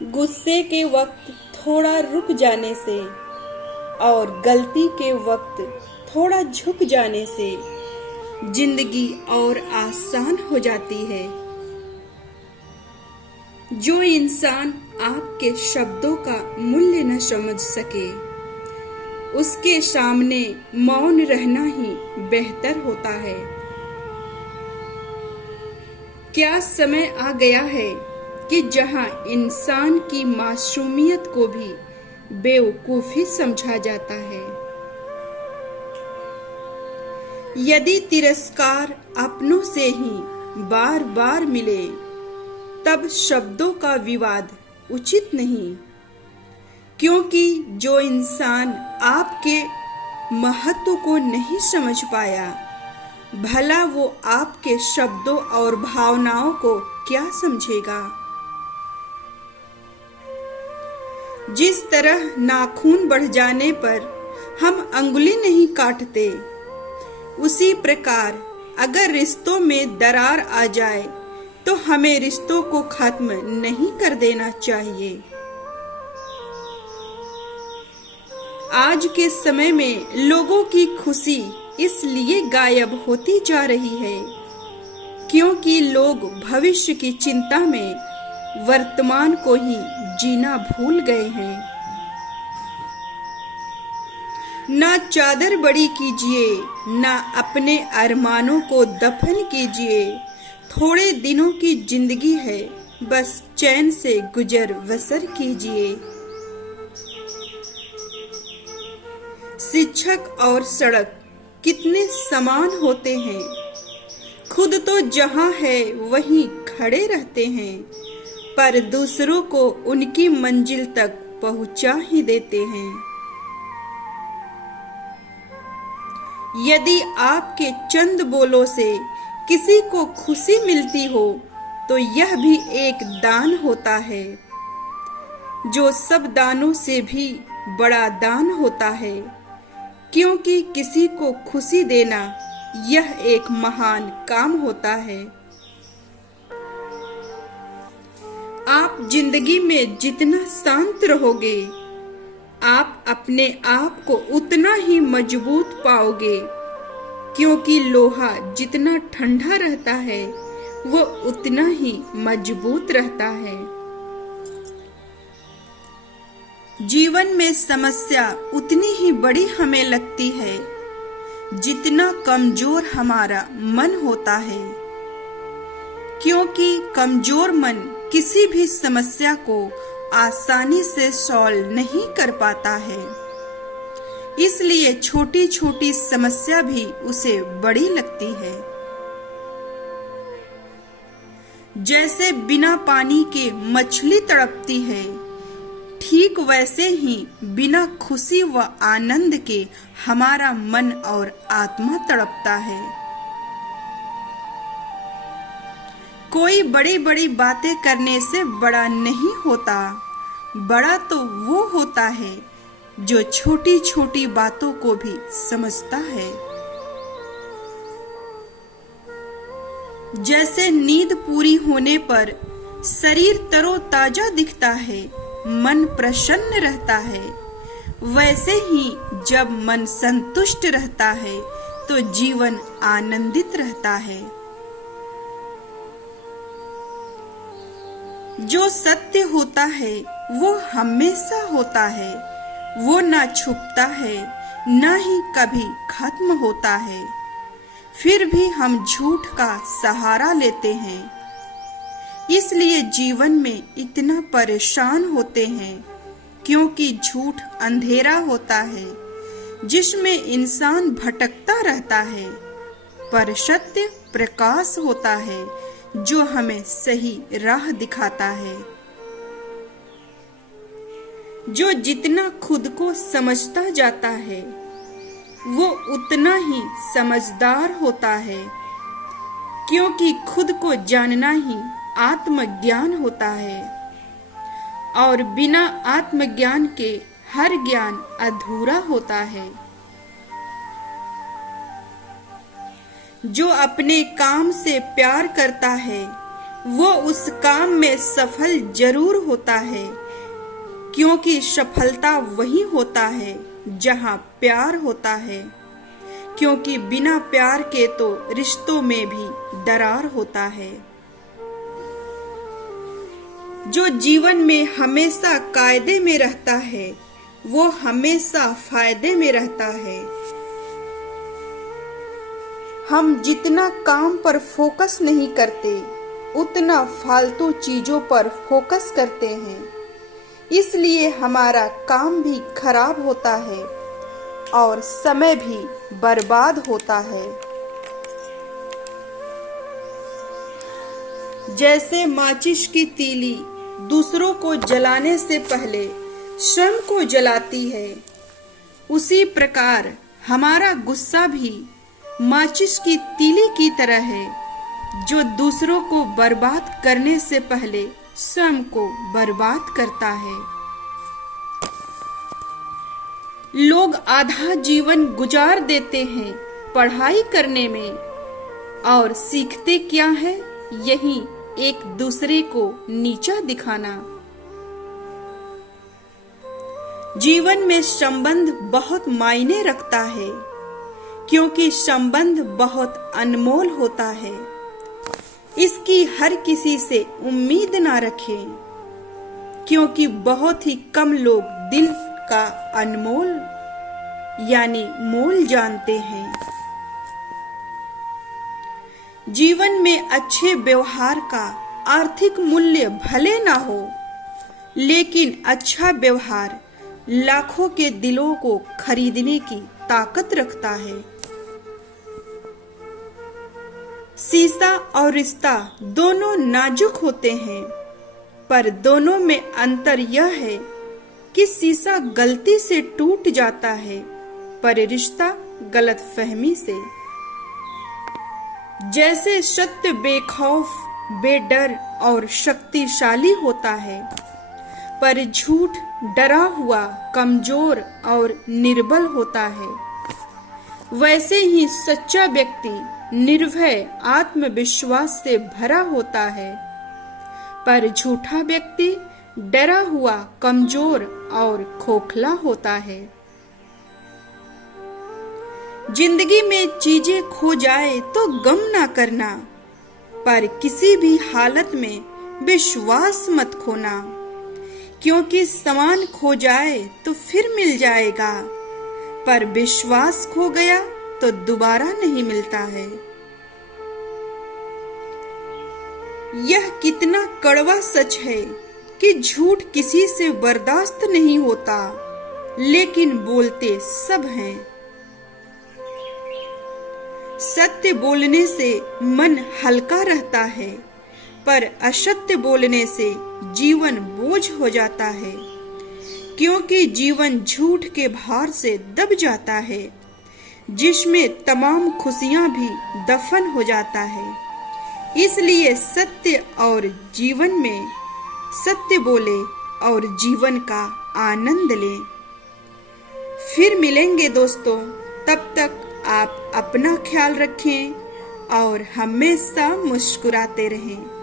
गुस्से के वक्त थोड़ा रुक जाने से और गलती के वक्त थोड़ा झुक जाने से जिंदगी और आसान हो जाती है। जो इंसान आपके शब्दों का मूल्य न समझ सके, उसके सामने मौन रहना ही बेहतर होता है। क्या समय आ गया है कि जहां इंसान की मासूमियत को भी बेवकूफी समझा जाता है। यदि तिरस्कार अपनों से ही बार बार मिले, तब शब्दों का विवाद उचित नहीं, क्योंकि जो इंसान आपके महत्व को नहीं समझ पाया, भला वो आपके शब्दों और भावनाओं को क्या समझेगा। जिस तरह नाखून बढ़ जाने पर हम अंगुली नहीं काटते, उसी प्रकार अगर रिश्तों में दरार आ जाए तो हमें रिश्तों को खत्म नहीं कर देना चाहिए। आज के समय में लोगों की खुशी इसलिए गायब होती जा रही है क्योंकि लोग भविष्य की चिंता में वर्तमान को ही जीना भूल गए हैं। ना चादर बड़ी कीजिए, ना अपने अरमानों को दफन कीजिए। थोड़े दिनों की जिंदगी है, बस चैन से गुजर बसर कीजिए। शिक्षक और सड़क कितने समान होते हैं, खुद तो जहां है वहीं खड़े रहते हैं, पर दूसरों को उनकी मंजिल तक पहुंचा ही देते हैं। यदि आपके चंद बोलों से किसी को खुशी मिलती हो तो यह भी एक दान होता है, जो सब दानों से भी बड़ा दान होता है, क्योंकि किसी को खुशी देना यह एक महान काम होता है। आप जिंदगी में जितना शांत रहोगे, आप अपने आप को उतना ही मजबूत पाओगे, क्योंकि लोहा जितना ठंडा रहता है वो उतना ही मजबूत रहता है। जीवन में समस्या उतनी ही बड़ी हमें लगती है जितना कमजोर हमारा मन होता है, क्योंकि कमजोर मन किसी भी समस्या को आसानी से सॉल्व नहीं कर पाता है। इसलिए छोटी छोटी समस्या भी उसे बड़ी लगती है। जैसे बिना पानी के मछली तड़पती है, ठीक वैसे ही बिना खुशी व आनंद के हमारा मन और आत्मा तड़पता है। कोई बड़ी बड़ी बातें करने से बड़ा नहीं होता, बड़ा तो वो होता है जो छोटी छोटी बातों को भी समझता है। जैसे नींद पूरी होने पर शरीर तरोताजा दिखता है, मन प्रसन्न रहता है, वैसे ही जब मन संतुष्ट रहता है तो जीवन आनंदित रहता है। जो सत्य होता है वो हमेशा होता है, वो ना छुपता है ना ही कभी खत्म होता है। फिर भी हम झूठ का सहारा लेते हैं, इसलिए जीवन में इतना परेशान होते हैं, क्योंकि झूठ अंधेरा होता है जिसमें इंसान भटकता रहता है, पर सत्य प्रकाश होता है जो हमें सही राह दिखाता है। जो जितना खुद को समझता जाता है वो उतना ही समझदार होता है, क्योंकि खुद को जानना ही आत्मज्ञान होता है, और बिना आत्मज्ञान के हर ज्ञान अधूरा होता है। जो अपने काम से प्यार करता है वो उस काम में सफल जरूर होता है, क्योंकि सफलता वही होता है जहां प्यार होता है, क्योंकि बिना प्यार के तो रिश्तों में भी दरार होता है। जो जीवन में हमेशा कायदे में रहता है वो हमेशा फायदे में रहता है। हम जितना काम पर फोकस नहीं करते उतना फालतू चीजों पर फोकस करते हैं, इसलिए हमारा काम भी खराब होता है और समय भी बर्बाद होता है। जैसे माचिस की तीली दूसरों को जलाने से पहले स्वयं को जलाती है, उसी प्रकार हमारा गुस्सा भी माचिस की तीली की तरह है, जो दूसरों को बर्बाद करने से पहले स्वयं को बर्बाद करता है। लोग आधा जीवन गुजार देते हैं पढ़ाई करने में, और सीखते क्या है? यही एक दूसरे को नीचा दिखाना। जीवन में संबंध बहुत मायने रखता है, क्योंकि संबंध बहुत अनमोल होता है। इसकी हर किसी से उम्मीद ना रखें, क्योंकि बहुत ही कम लोग दिल का अनमोल यानी मोल जानते हैं। जीवन में अच्छे व्यवहार का आर्थिक मूल्य भले ना हो, लेकिन अच्छा व्यवहार लाखों के दिलों को खरीदने की ताकत रखता है। शीशा और रिश्ता दोनों नाजुक होते हैं, पर दोनों में अंतर यह है कि शीशा गलती से टूट जाता है, पर रिश्ता गलतफहमी से। जैसे सत्य बेखौफ, बेडर और शक्तिशाली होता है, पर झूठ डरा हुआ, कमजोर और निर्बल होता है, वैसे ही सच्चा व्यक्ति निर्भय, आत्मविश्वास से भरा होता है, पर झूठा व्यक्ति डरा हुआ, कमजोर और खोखला होता है। जिंदगी में चीजें खो जाए तो गम ना करना, पर किसी भी हालत में विश्वास मत खोना, क्योंकि सामान खो जाए तो फिर मिल जाएगा, पर विश्वास खो गया तो दोबारा नहीं मिलता है। यह कितना कड़वा सच है कि झूठ किसी से बर्दाश्त नहीं होता, लेकिन बोलते सब हैं। सत्य बोलने से मन हल्का रहता है, पर असत्य बोलने से जीवन बोझ हो जाता है, क्योंकि जीवन झूठ के भार से दब जाता है, जिसमें तमाम खुशियां भी दफन हो जाता है। इसलिए सत्य और जीवन में सत्य बोले और जीवन का आनंद लें। फिर मिलेंगे दोस्तों, तब तक आप अपना ख्याल रखें और हमेशा मुस्कुराते रहें।